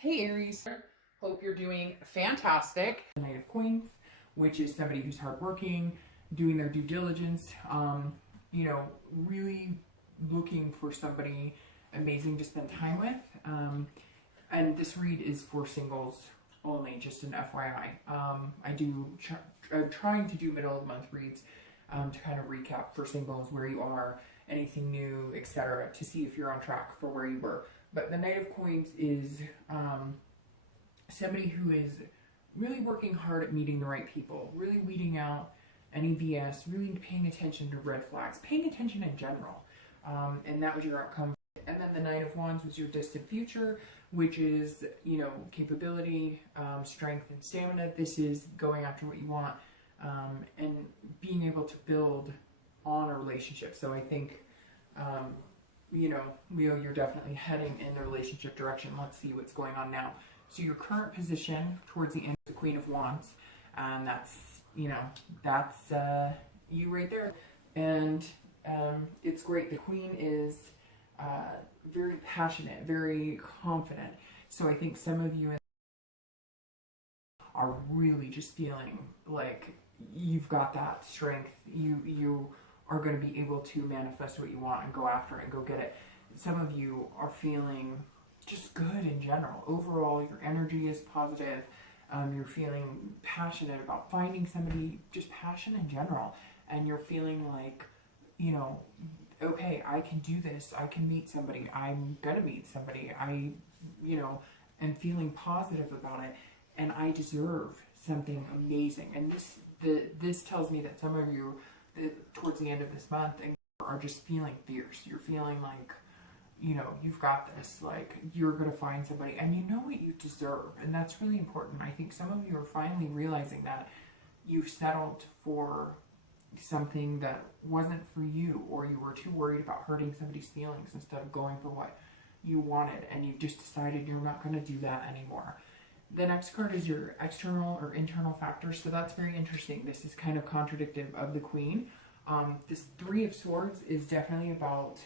Hey Aries, hope you're doing fantastic. The Knight of Coins, which is somebody who's hardworking, doing their due diligence, really looking for somebody amazing to spend time with. And this read is for singles only, just an FYI. I'm trying to do middle of the month reads to kind of recap for singles where you are, anything new, etc., to see if you're on track for where you were. But the Knight of Coins is somebody who is really working hard at meeting the right people, really weeding out any BS, really paying attention to red flags, paying attention in general. And that was your outcome. And then the Knight of Wands was your distant future, which is, capability, strength, and stamina. This is going after what you want and being able to build on a relationship. So I think... Leo, you're definitely heading in the relationship direction. Let's see what's going on now. So your current position towards the end is the Queen of Wands, and that's you right there. And it's great. The Queen is very passionate, very confident. So I think some of you are really just feeling like you've got that strength. You are going to be able to manifest what you want and go after it and go get it. Some of you are feeling just good in general. Overall, your energy is positive. You're feeling passionate about finding somebody, just passion in general. And you're feeling like, okay, I can do this. I can meet somebody. I'm going to meet somebody. I am feeling positive about it. And I deserve something amazing. And this tells me that some of you, towards the end of this month, and are just feeling fierce. You're feeling like, you've got this, like you're going to find somebody and you know what you deserve. And that's really important. I think some of you are finally realizing that you've settled for something that wasn't for you, or you were too worried about hurting somebody's feelings instead of going for what you wanted, and you've just decided you're not going to do that anymore. The next card is your external or internal factors, so that's very interesting. This is kind of contradictive of the Queen. This Three of Swords is definitely about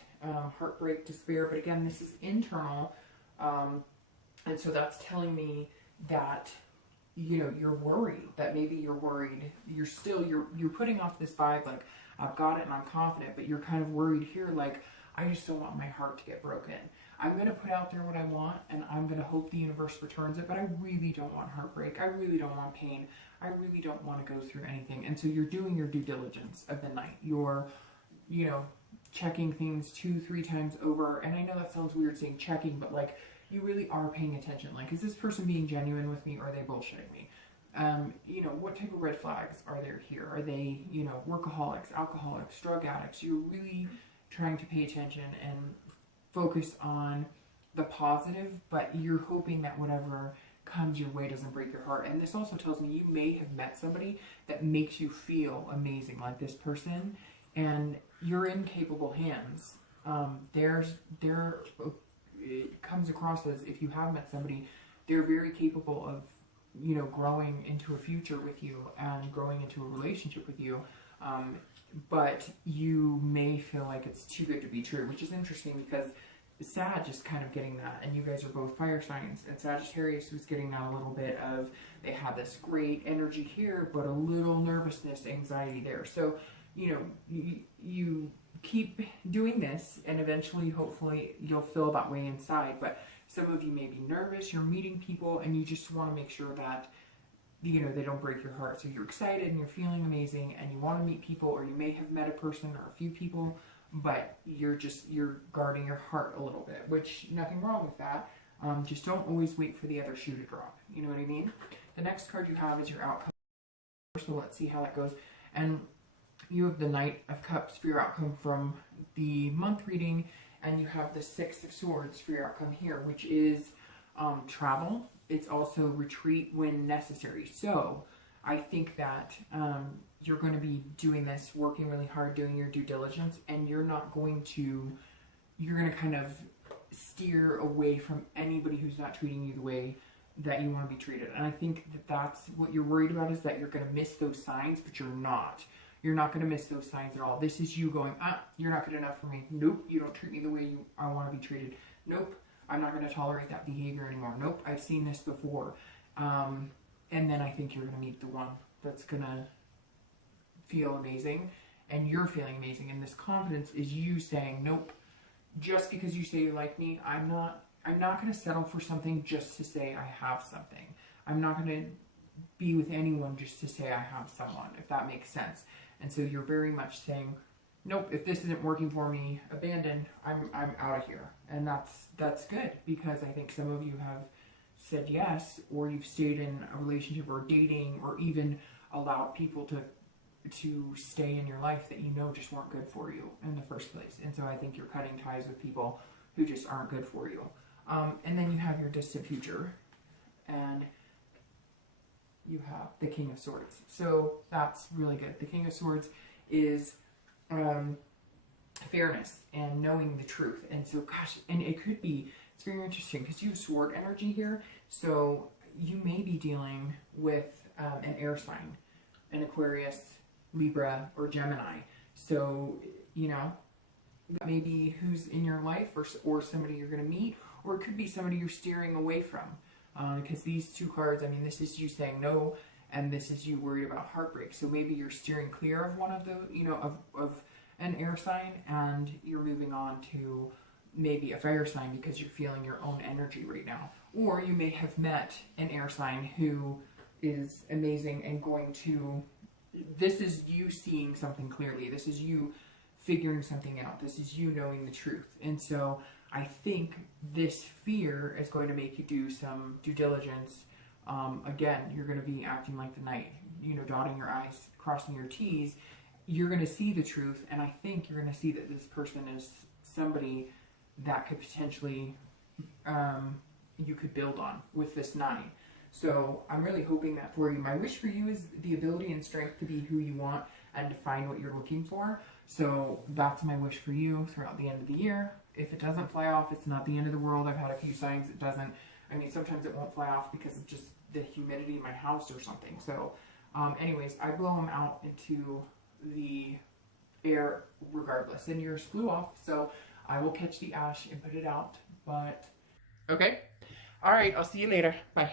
heartbreak, despair, but again, this is internal, and so that's telling me that you're worried. That maybe you're worried. You're putting off this vibe like, I've got it and I'm confident, but you're kind of worried here, like, I just don't want my heart to get broken. I'm going to put out there what I want, and I'm going to hope the universe returns it, but I really don't want heartbreak. I really don't want pain. I really don't want to go through anything. And so you're doing your due diligence of the night. You're, checking things 2-3 times over. And I know that sounds weird saying checking, but like, you really are paying attention. Like, is this person being genuine with me, or are they bullshitting me? What type of red flags are there here? Are they, workaholics, alcoholics, drug addicts? You're really trying to pay attention and focus on the positive, but you're hoping that whatever comes your way doesn't break your heart. And this also tells me you may have met somebody that makes you feel amazing, like this person, and you're in capable hands. It comes across as, if you have met somebody, they're very capable of, growing into a future with you and growing into a relationship with you. But you may feel like it's too good to be true, which is interesting because Sag is kind of getting that, and you guys are both fire signs, and Sagittarius was getting that a little bit of, they had this great energy here, but a little nervousness, anxiety there. So, you keep doing this, and eventually, hopefully, you'll feel that way inside. But some of you may be nervous, you're meeting people, and you just want to make sure that they don't break your heart. So you're excited and you're feeling amazing and you want to meet people, or you may have met a person or a few people, but you're guarding your heart a little bit, which nothing wrong with that. Just don't always wait for the other shoe to drop. You know what I mean? The next card you have is your outcome. So let's see how that goes. And you have the Knight of Cups for your outcome from the month reading, and you have the Six of Swords for your outcome here, which is travel. It's also retreat when necessary. So I think that you're going to be doing this, working really hard, doing your due diligence, and you're going to kind of steer away from anybody who's not treating you the way that you want to be treated. And I think that that's what you're worried about, is that you're going to miss those signs, but you're not. You're not going to miss those signs at all. This is you going, you're not good enough for me. Nope, you don't treat me the way I want to be treated. Nope, I'm not going to tolerate that behavior anymore. Nope, I've seen this before. And then I think you're going to meet the one that's going to feel amazing, and you're feeling amazing. And this confidence is you saying, nope, just because you say you like me, I'm not going to settle for something just to say I have something. I'm not going to be with anyone just to say I have someone, if that makes sense. And so you're very much saying, nope, if this isn't working for me, abandon, I'm out of here. And that's good, because I think some of you have said yes, or you've stayed in a relationship or dating, or even allowed people to stay in your life that you know just weren't good for you in the first place. And so I think you're cutting ties with people who just aren't good for you. And then you have your distant future, and you have the King of Swords. So that's really good. The King of Swords is fairness and knowing the truth. And so, gosh, and it could be, it's very interesting because you have sword energy here. So you may be dealing with an air sign, an Aquarius, Libra, or Gemini. So, you know, maybe who's in your life, or somebody you're going to meet, or it could be somebody you're steering away from. Because these two cards, I mean, this is you saying no, and this is you worried about heartbreak. So maybe you're steering clear of one of the, you know, of an air sign, and you're moving on to maybe a fire sign because you're feeling your own energy right now. Or you may have met an air sign who is amazing and going to, this is you seeing something clearly. This is you figuring something out. This is you knowing the truth. And so I think this fear is going to make you do some due diligence. Again, you're going to be acting like the knight, you know, dotting your I's, crossing your T's. You're going to see the truth, and I think you're going to see that this person is somebody that could potentially, you could build on with this 9. So I'm really hoping that for you. My wish for you is the ability and strength to be who you want and to find what you're looking for. So that's my wish for you throughout the end of the year. If it doesn't fly off, it's not the end of the world. I've had a few signs it doesn't. I mean, sometimes it won't fly off because of just the humidity in my house or something. So anyways, I blow them out into the air regardless. And yours flew off, so I will catch the ash and put it out. But okay. All right, I'll see you later. Bye.